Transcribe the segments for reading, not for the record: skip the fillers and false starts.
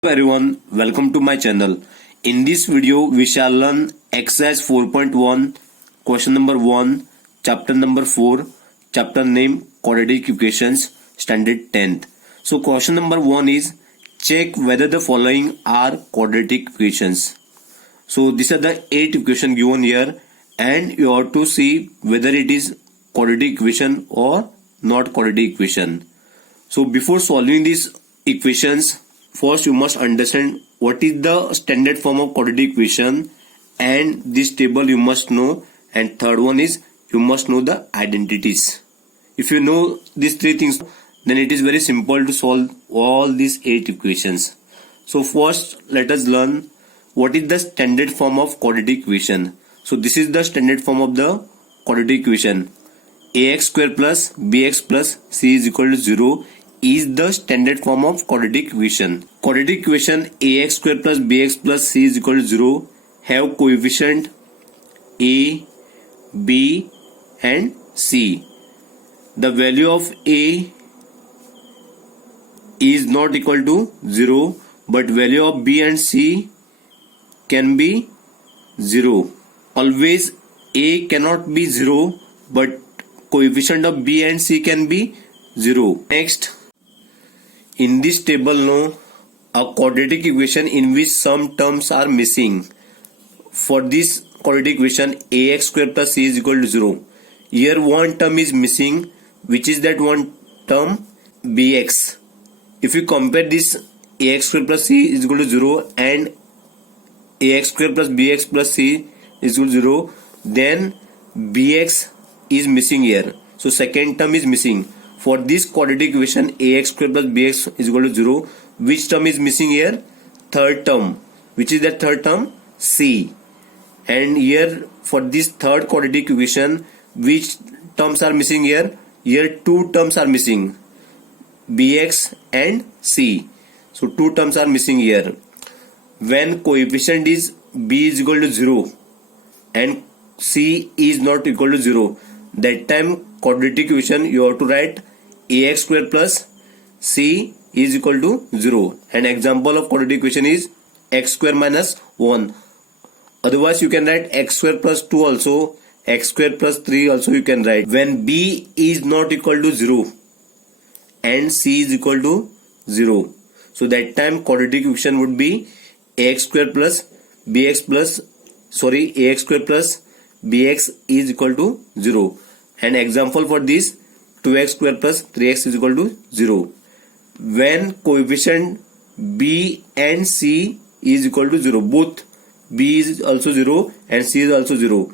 Hello everyone, welcome to my channel. In this video, we shall learn exercise 4.1, question number 1, chapter number 4, chapter name quadratic equations, standard 10th. So question number 1 is check whether the following are quadratic equations. So these are the 8 equations given here and you have to see whether it is quadratic equation or not quadratic equation. So before solving these equations, first you must understand what is the standard form of quadratic equation, and this table you must know, and third one is you must know the identities. If you know these three things, then it is very simple to solve all these 8 equations. So first let us learn what is the standard form of quadratic equation. So this is the standard form of the quadratic equation. Ax square plus bx plus c is equal to 0 is the standard form of quadratic equation. Quadratic equation ax square plus bx plus c is equal to 0 have coefficient a, b and c. The value of a is not equal to 0, but value of b and c can be 0. Always a cannot be 0, but coefficient of b and c can be 0. Next, in this table, no, a quadratic equation in which some terms are missing. For this quadratic equation, ax square plus c is equal to 0. Here one term is missing, which is that one term bx. If you compare this ax square plus c is equal to 0 and ax square plus bx plus c is equal to 0, then bx is missing here. So second term is missing. For this quadratic equation ax square plus bx is equal to 0, which term is missing here? Third term. Which is that third term? C. And here for this third quadratic equation, which terms are missing here? Here two terms are missing, bx and c. So two terms are missing here. When coefficient is b is equal to 0 and c is not equal to 0, that time quadratic equation you have to write ax square plus c is equal to 0. An example of quadratic equation is x square minus 1. Otherwise you can write x square plus 2 also, x square plus 3 also you can write. When b is not equal to 0 and c is equal to 0, so that time quadratic equation would be ax square plus bx plus ax square plus bx is equal to 0. An example for this, 2x square plus 3x is equal to 0. When coefficient b and c is equal to 0, both b is also 0 and c is also 0.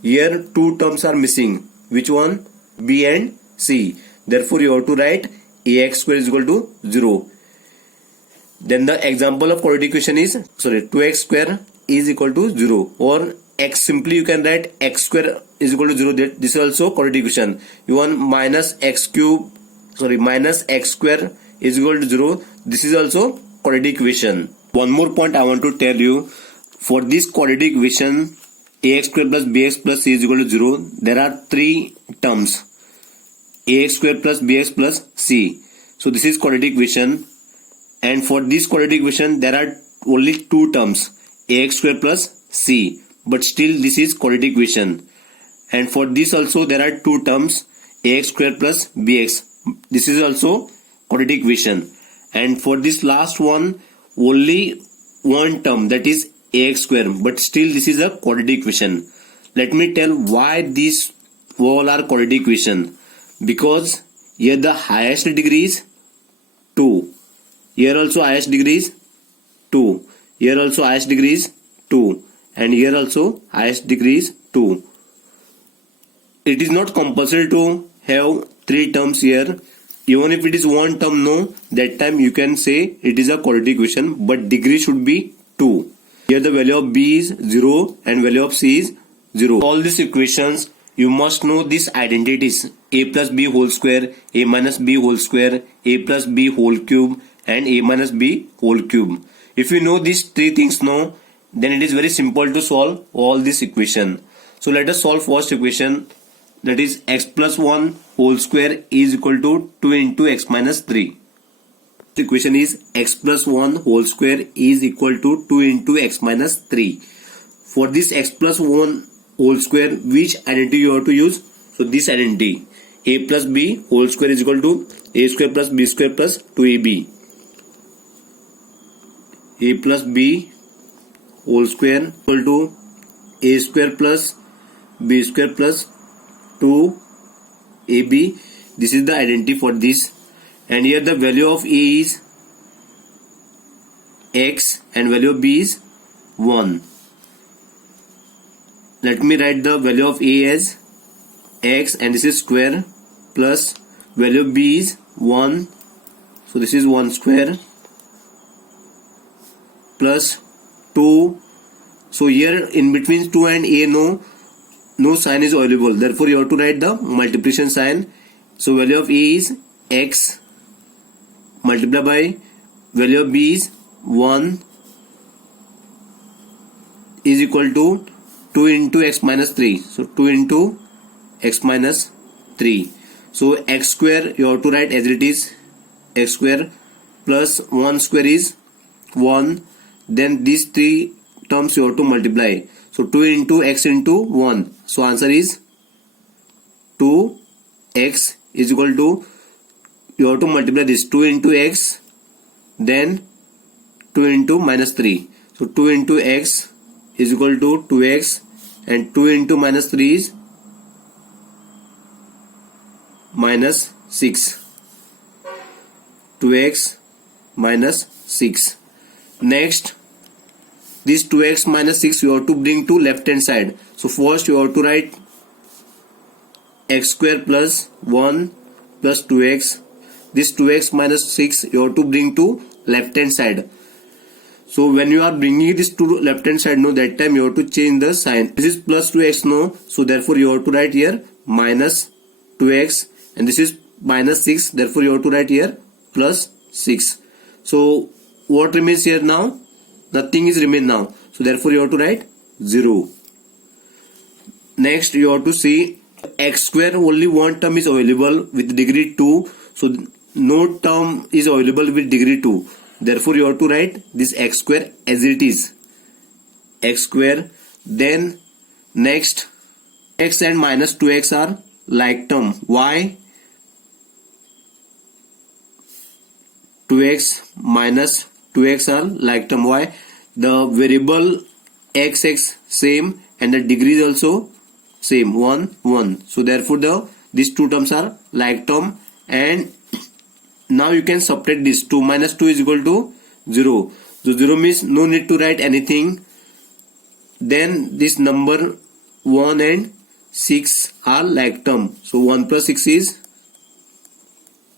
Here two terms are missing. Which one? B and c. Therefore you have to write ax square is equal to 0. Then the example of quadratic equation is 2x square is equal to 0, or x, simply you can write x square is equal to 0. This is also quadratic equation. You want minus x square is equal to 0. This is also quadratic equation. One more point I want to tell you. For this quadratic equation ax square plus bx plus c is equal to 0, there are three terms, ax square plus bx plus c. So this is quadratic equation, and for this quadratic equation there are only two terms, ax square plus c, but still this is quadratic equation. And for this also there are two terms, ax square plus bx. This is also quadratic equation. And for this last one, only one term, that is ax square, but still this is a quadratic equation. Let me tell why these all are quadratic equation. Because here the highest degree is 2. Here also highest degree is 2. Here also highest degree is 2. And here also highest degree is 2. It is not compulsory to have 3 terms here. Even if it is one term, no, that time you can say it is a quadratic equation, but degree should be 2. Here the value of b is 0 and value of c is 0. All these equations you must know these identities: a plus b whole square, a minus b whole square, a plus b whole cube and a minus b whole cube. If you know these three things now, then it is very simple to solve all this equation. So let us solve first equation, that is x plus 1 whole square is equal to 2 into x minus 3. The equation is x plus 1 whole square is equal to 2 into x minus 3. For this x plus 1 whole square, which identity you have to use? So this identity, a plus b whole square is equal to a square plus b square plus 2ab. A plus b whole square equal to a square plus b square plus 2ab. This is the identity for this. And here the value of a is x and value of b is 1. Let me write the value of a as x and this is square plus value of b is 1. So this is 1 square plus 2. So here in between 2 and a no sign is available. Therefore you have to write the multiplication sign. So value of a is x multiplied by value of b is 1 is equal to 2 into x minus 3. So 2 into x minus 3. So x square you have to write as it is, x square plus 1 square is 1. Then these three terms you have to multiply. So 2 into x into 1. So answer is 2x is equal to, you have to multiply this 2 into x, then 2 into minus 3. So 2 into x is equal to 2x and 2 into minus 3 is minus 6. 2x minus 6. Next, this 2x minus 6 you have to bring to left hand side. So first you have to write x square plus 1 plus 2x. This 2x minus 6 you have to bring to left hand side. So when you are bringing this to left hand side, that time you have to change the sign. This is plus 2x, so therefore you have to write here minus 2x, and this is minus 6, therefore you have to write here plus 6. So what remains here now? Nothing is remain now, so therefore you have to write 0. Next you have to see x square, only one term is available with degree 2, so no term is available with degree 2. Therefore you have to write this x square as it is, x square. Then next, x and minus 2x are like term. Why? 2x minus 2x are like term. Why? The variable x same and the degree is also same, 1 1. So therefore these two terms are like term. And now you can subtract this. 2 minus 2 is equal to 0. So 0 means no need to write anything. Then this number 1 and 6 are like term. So 1 plus 6 is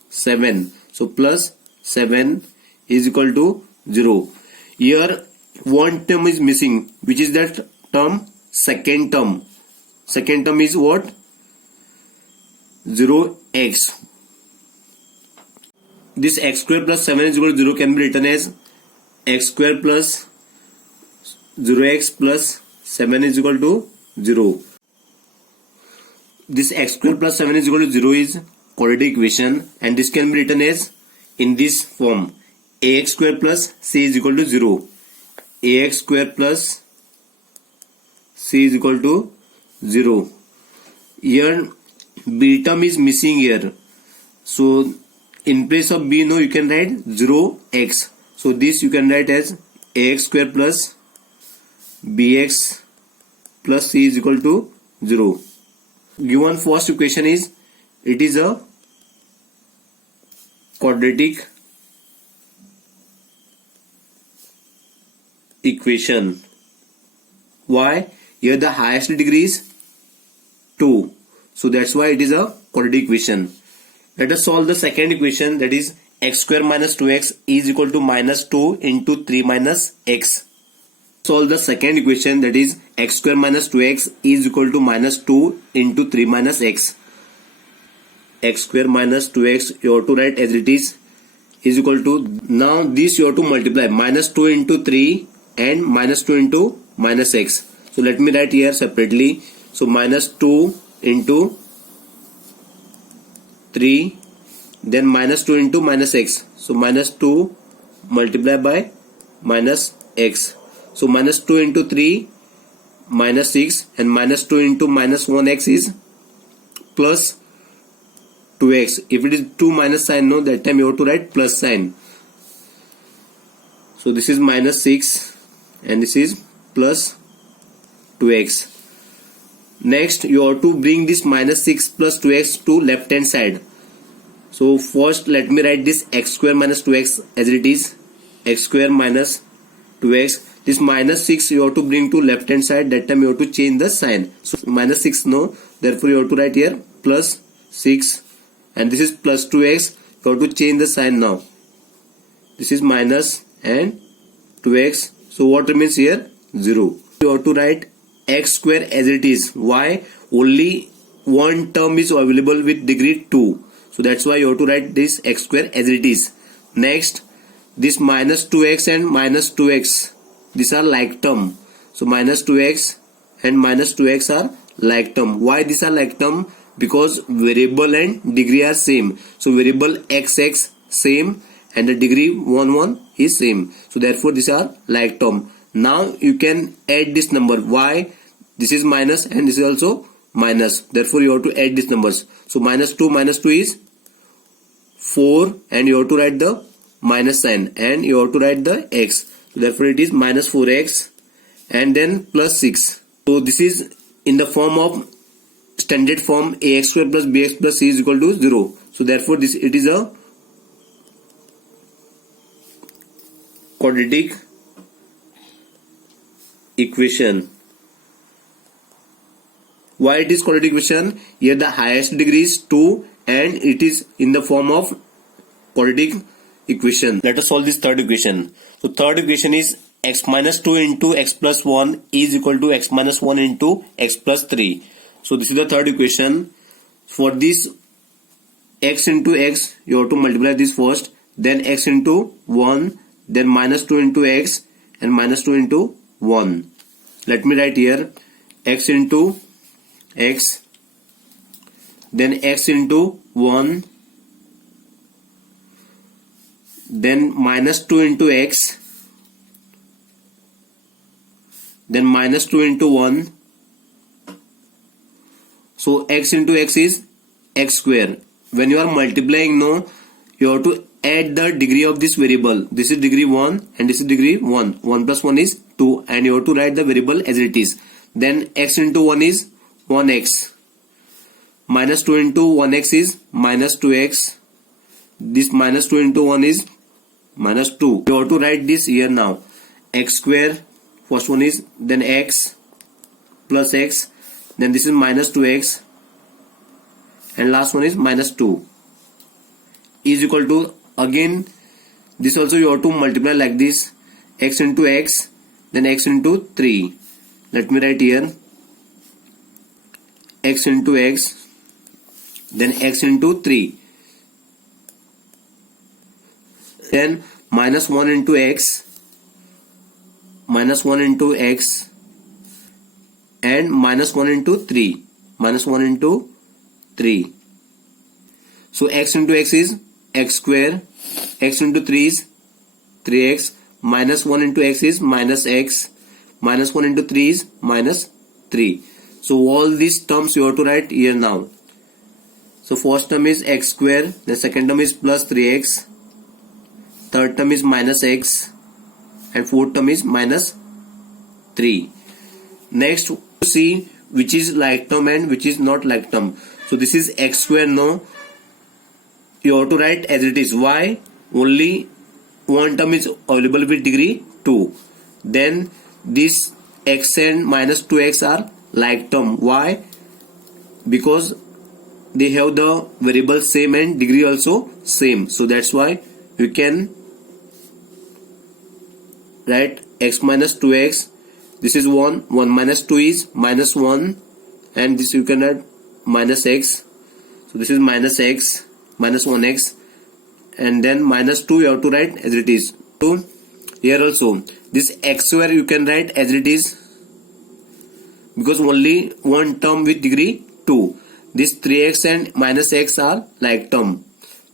7. So plus 7 is equal to 0. Here one term is missing. Which is that term? Second term. Second term is what? 0x. This x square plus 7 is equal to 0 can be written as x square plus 0x plus 7 is equal to 0. This x square plus 7 is equal to 0 is quadratic equation, and this can be written as in this form: ax square plus c is equal to 0. Ax square plus c is equal to 0. Here b term is missing here, so in place of b you can write 0x. So this you can write as ax square plus bx plus c is equal to 0. Given first equation is, it is a quadratic equation. Why? Here the highest degree is 2. So that's why it is a quadratic equation. Let us solve the second equation, that is x square minus 2x is equal to minus 2 into 3 minus x. Solve the second equation, that is x square minus 2x is equal to minus 2 into 3 minus x. X square minus 2x you have to write as it is equal to, now this you have to multiply, minus 2 into 3 and minus 2 into minus x. So let me write here separately. So minus 2 into 3, then minus 2 into minus x. So minus 2 multiplied by minus x. So minus 2 into 3 minus 6, and minus 2 into minus 1x is plus 2x. If it is 2 minus sign, no, that time you have to write plus sign. So this is minus 6 and this is plus 2x. Next you have to bring this minus 6 plus 2x to left hand side. So first let me write this x square minus 2x as it is, x square minus 2x. This minus 6 you have to bring to left hand side, that time you have to change the sign. So minus 6 no, therefore you have to write here plus 6, and this is plus 2x, you have to change the sign now. This is minus and 2x, so what remains here? 0. You have to write x square as it is. Why? Only one term is available with degree 2. So that's why you have to write this x square as it is. Next, this minus 2x and minus 2x, these are like term. So minus 2x and minus 2x are like term. Why these are like term? Because variable and degree are same. So variable xx same and the degree 1 is same. So therefore these are like term. Now you can add this number. Why? This is minus and this is also minus. Therefore you have to add these numbers. So minus 2 is 4, and you have to write the minus sign and you have to write the x. So therefore it is minus 4x and then plus 6. So this is in the form of standard form, ax square plus bx plus c is equal to 0. So therefore this it is a quadratic equation. Why it is quadratic equation? Here the highest degree is 2 and it is in the form of quadratic equation. Let us solve this third equation. So third equation is x minus 2 into x plus 1 is equal to x minus 1 into x plus 3. So this is the third equation. For this x into x, you have to multiply this first, then x into 1, then minus 2 into x and minus 2 into 1. Let me write here x into x, then x into 1, then minus 2 into x, then minus 2 into 1. So x into x is x square. When you are multiplying, no, you have to add the degree of this variable. This is degree 1 and this is degree 1. 1 plus 1 is 2, and you have to write the variable as it is. Then x into 1 is 1x. Minus 2 into 1x is minus 2x. This minus 2 into 1 is minus 2. You have to write this here now. X square, first one is, then x plus x, then this is minus 2x, and last one is minus 2 is equal to, again this also you have to multiply like this, x into x, then x into 3. Let me write here x into x, then x into 3, then minus 1 into x, minus 1 into x, and minus 1 into 3, minus 1 into 3. So x into x is x square, x into 3 is 3x, minus 1 into x is minus x, minus 1 into 3 is minus 3. So all these terms you have to write here now. So first term is x square, the second term is plus 3x, third term is minus x, and fourth term is minus 3. Next, see which is like term and which is not like term. So this is x square, no, you have to write as it is. Why? Only one term is available with degree 2. Then this x and minus 2x are like term. Why? Because they have the variable same and degree also same. So that's why you can write x minus 2x. This is 1. 1 minus 2 is minus 1, and this you can add minus x. So this is minus x, minus 1x, and then minus 2 you have to write as it is. So here also this x square you can write as it is, because only one term with degree 2. This 3x and minus x are like term.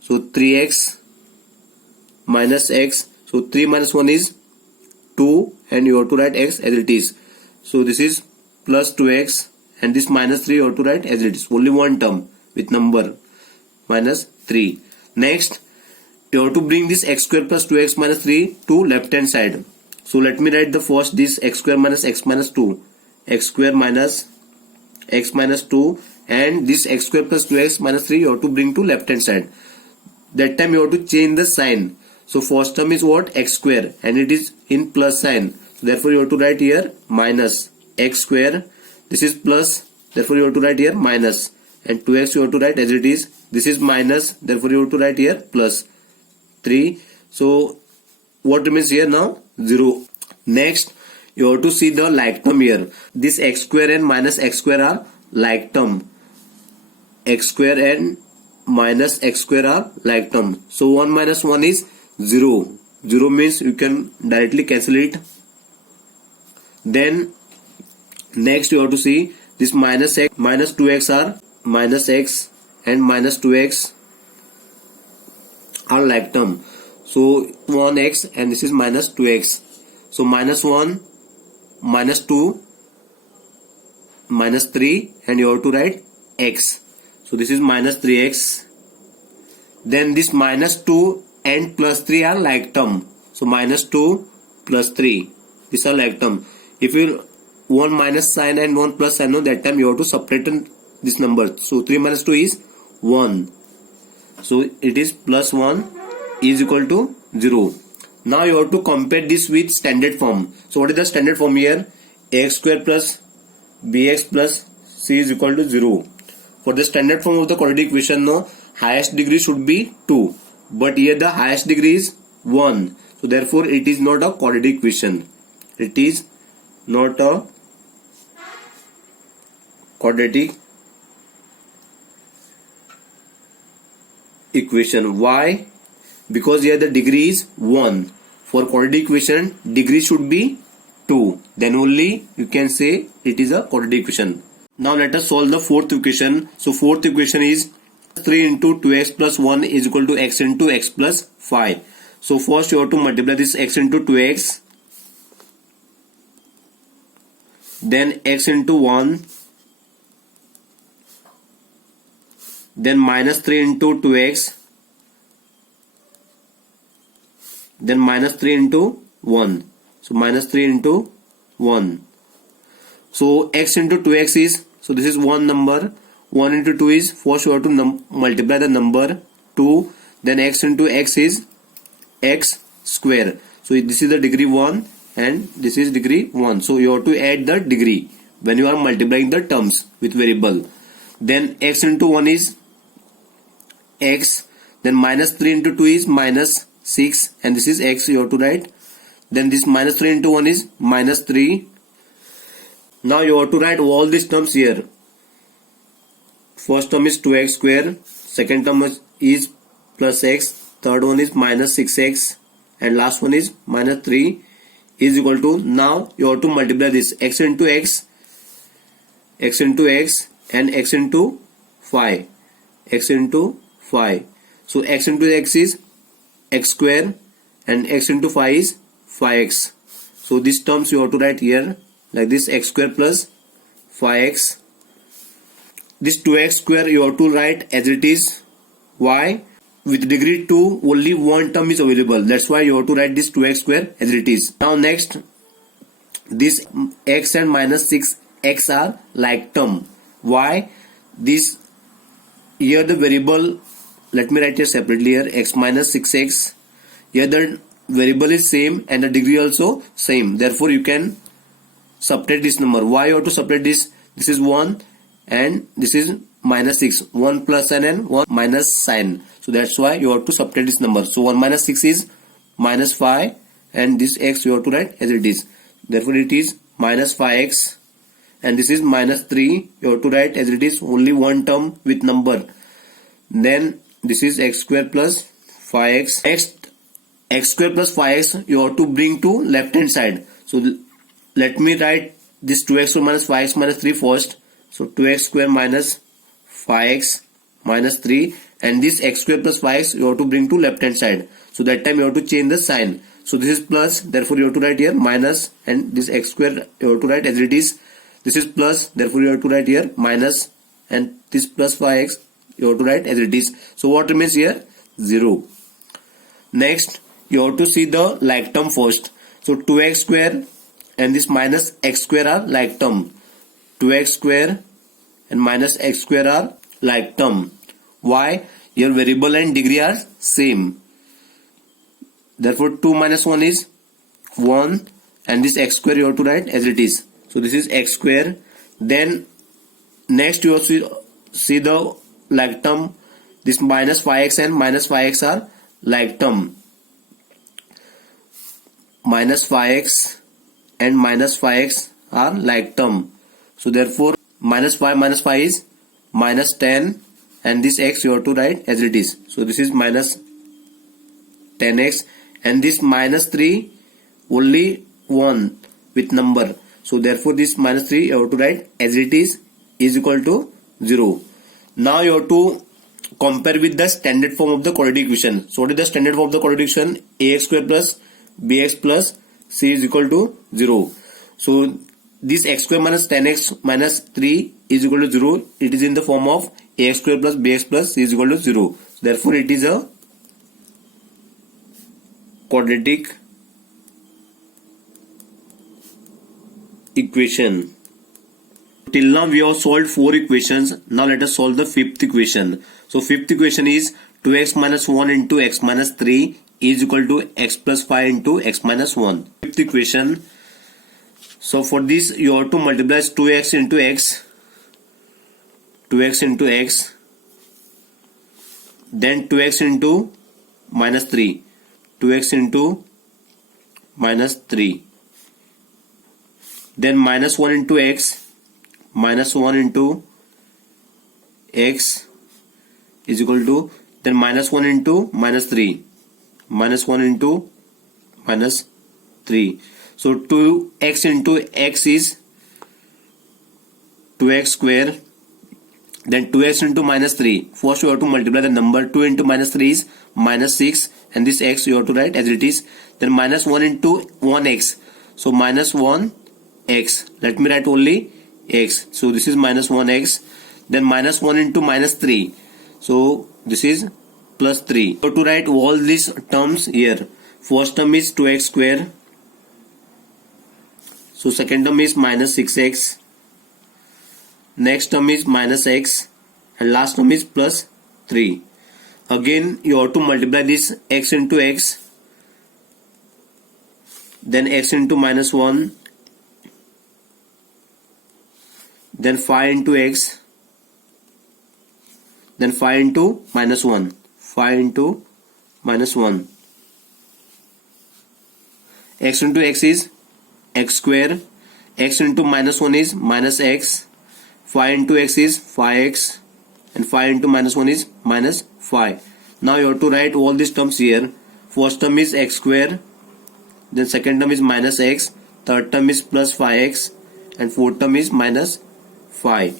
So 3x minus x. So 3 minus 1 is 2 and you have to write x as it is. So this is plus 2x and this minus 3 you have to write as it is. Only one term with number minus 3. Next you have to bring this x square plus 2x minus 3 to left hand side. So let me write the first this x square minus x minus 2. X square minus x minus 2 and this x square plus 2x minus 3 you have to bring to left hand side. That time you have to change the sign. So first term is what? X square and it is in plus sign. So therefore you have to write here minus x square. This is plus. Therefore you have to write here minus. And 2x you have to write as it is. This is minus. Therefore you have to write here plus 3. So what remains here now? 0. Next you have to see the like term here. This x square and minus x square are like term. X square and minus x square are like term. So 1 minus 1 is 0. 0 means you can directly cancel it. Then next you have to see this minus x minus 2x are minus x and minus 2x are like term. So 1x and this is minus 2x. So minus 1 minus 2 minus 3 and you have to write x. So this is minus 3x. Then this minus 2 and plus 3 are like term. So minus 2 plus 3. These are like term. If you one minus sign and one plus sign, that time you have to separate this number. So 3 minus 2 is 1. So it is plus 1 is equal to 0. Now you have to compare this with standard form. So what is the standard form here? Ax square plus bx plus c is equal to 0. For the standard form of the quadratic equation, no, highest degree should be 2. But here the highest degree is 1. So therefore it is not a quadratic equation. It is not a quadratic equation. Why? Because here the degree is 1. For quadratic equation, degree should be 2. Then only you can say it is a quadratic equation. Now let us solve the fourth equation. So fourth equation is 3 into 2x plus 1 is equal to x into x plus 5. So first you have to multiply this x into 2x. Then x into 1. Then minus 3 into 2x. Then minus 3 into 1. So minus 3 into 1. So x into 2x is, so this is one number. 1 into 2 is, first you have to multiply the number 2. Then x into x is x square. So this is the degree 1 and this is degree 1. So you have to add the degree when you are multiplying the terms with variable. Then x into 1 is x. Then minus 3 into 2 is minus 6 and this is x you have to write. Then this minus 3 into 1 is minus 3. Now you have to write all these terms here. First term is 2x square. Second term is plus x. Third one is minus 6x. And last one is minus 3 is equal to, now you have to multiply this x into x and x into 5. X into 5. So x into x is x square and x into 5 is 5x. So these terms you have to write here like this, x square plus 5x. This 2x square you have to write as it is. Why? With degree 2 only one term is available. That's why you have to write this 2x square as it is. Now next, this x and minus 6x are like term. Why? This here the variable, let me write here separately here, x minus 6x. Here the variable is same and the degree also same. Therefore you can subtract this number. Why you have to subtract this? This is 1 and this is minus 6. 1 plus sign and 1 minus sign. So that's why you have to subtract this number. So 1 minus 6 is minus 5 and this x you have to write as it is. Therefore it is minus 5x and this is minus 3. You have to write as it is, only one term with number. Then this is x square plus 5x. Next, x square plus 5x you have to bring to left hand side. So let me write this 2x minus 5x minus 3 first. So 2x square minus 5x minus 3 and this x square plus 5x you have to bring to left hand side. So that time you have to change the sign. So this is plus, therefore you have to write here minus, and this x square you have to write as it is. This is plus, therefore you have to write here minus, and this plus 5x you have to write as it is. So what remains here? 0. Next, you have to see the like term first. So 2x square and this minus x square are like term. 2x square and minus x square are like term. Why? Your variable and degree are same. Therefore 2 minus 1 is 1, and this x square you have to write as it is. So this is x square. Then next you have to see the like term. This minus 5x and minus 5x are like term. Minus 5x and minus 5x are like term. So therefore minus 5 is minus 10, and this x you have to write as it is. So this is minus 10x, and this minus 3 only 1 with number. So therefore this minus 3 you have to write as it is equal to 0. Now you have to compare with the standard form of the quadratic equation. So what is the standard form of the quadratic equation? Ax square plus bx plus c is equal to 0. So this x square minus 10x minus 3 is equal to 0. It is in the form of ax square plus bx plus c is equal to 0. Therefore it is a quadratic equation. Till now we have solved 4 equations. Now let us solve the 5th equation. So 5th equation is 2x minus 1 into x minus 3 is equal to x plus 5 into x minus 1. 5th equation. So for this you have to multiply 2x into x, 2x into x, then 2x into minus 3, 2x into minus 3, then minus 1 into x, minus 1 into x is equal to, then minus 1 into minus 3, minus 1 into minus 3. So 2x into x is 2x square, then 2x into minus 3. First you have to multiply the number. 2 into minus 3 is minus 6, and this x you have to write as it is. Then minus 1 into 1x. So minus 1x. Let me write only x. So this is minus 1x. Then minus 1 into minus 3. So this is plus 3. You have to write all these terms here. First term is 2x square. So second term is minus 6x. Next term is minus x, and last term is plus 3. Again you have to multiply this x into x, then x into minus 1, then 5 into x, then 5 into minus 1, 5 into minus 1. X into x is x square, x into minus 1 is minus x, 5 into x is 5x, and 5 into minus 1 is minus 5. Now you have to write all these terms here. First term is x square, then second term is minus x, third term is plus 5x, and fourth term is minus 5.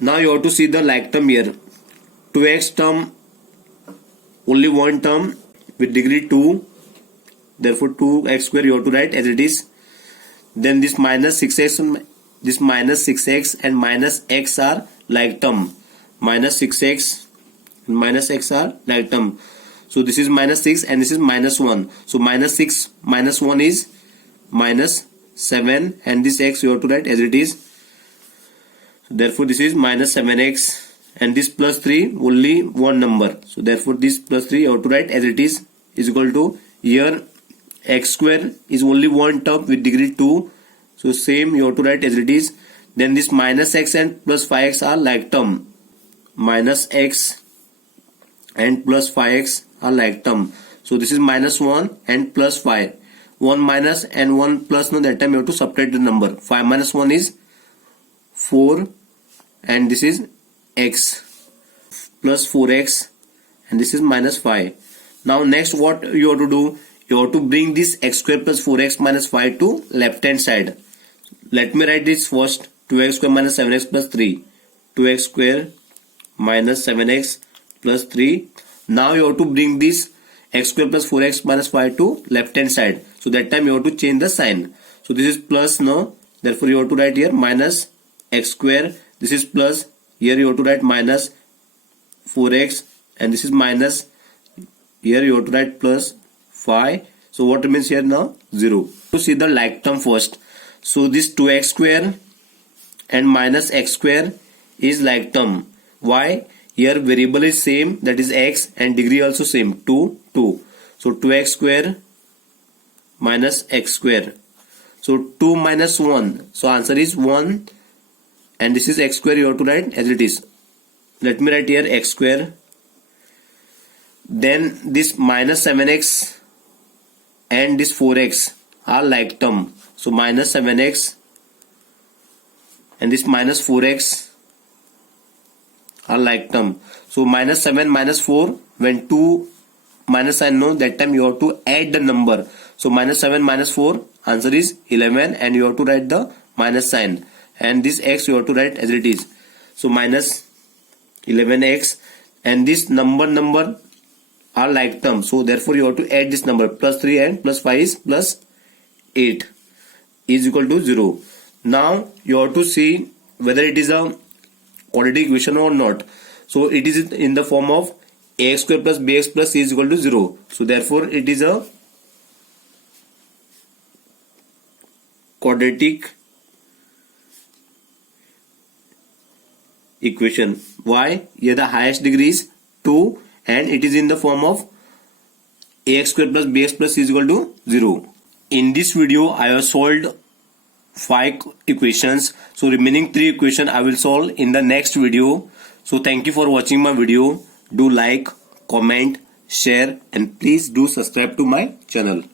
Now you have to see the like term here. 2x term, only one term with degree 2, therefore 2x square you have to write as it is. Then this minus 6x, this minus 6x and minus x are like term. Minus 6x and minus x are like term. So this is minus 6 and this is minus 1. So minus 6 minus 1 is minus 7, and this x you have to write as it is. So therefore this is minus 7x, and this plus 3 only one number. So therefore this plus 3 you have to write as it is equal to, here x square is only one term with degree 2. So same you have to write as it is. Then this minus x and plus 5x are like term. Minus x and plus 5x are like term. So this is minus 1 and plus 5. 1 minus and 1 plus, no, that time you have to subtract the number. 5 minus 1 is 4, and this is x plus 4x, and this is minus 5. Now next what you have to do, you have to bring this x square plus 4x minus 5 to left hand side. Let me write this first. 2x square minus 7x plus 3. 2x square minus 7x plus 3. Now you have to bring this x square plus 4x minus 5 to left hand side. So that time you have to change the sign. So this is plus now. Therefore you have to write here minus x square. This is plus. Here you have to write minus 4x, and this is minus. Here you have to write plus 5. So what remains here now? 0. To see the like term first. So this 2x square and minus x square is like term. Why? Here variable is same, that is x, and degree also same, 2, 2. So 2x square minus x square. So 2 minus 1. So answer is 1, and this is x square you have to write as it is. Let me write here x square. Then this minus 7x and this 4x are like term. So minus 7x and this minus 4x are like term. So minus 7 minus 4, when 2 minus sign no, that time you have to add the number. So minus 7 minus 4, answer is 11, and you have to write the minus sign, and this x you have to write as it is. So minus 11x, and this number are like term. So therefore you have to add this number, plus 3 and plus 5 is plus 8 is equal to 0. Now you have to see whether it is a quadratic equation or not. So it is in the form of ax square plus bx plus c is equal to 0. So therefore it is a quadratic equation. Why? Here the highest degree is 2, and it is in the form of ax square plus bx plus c is equal to 0. In this video I have solved 5 equations. So remaining 3 equations I will solve in the next video. So thank you for watching my video. Do like, comment, share, and please do subscribe to my channel.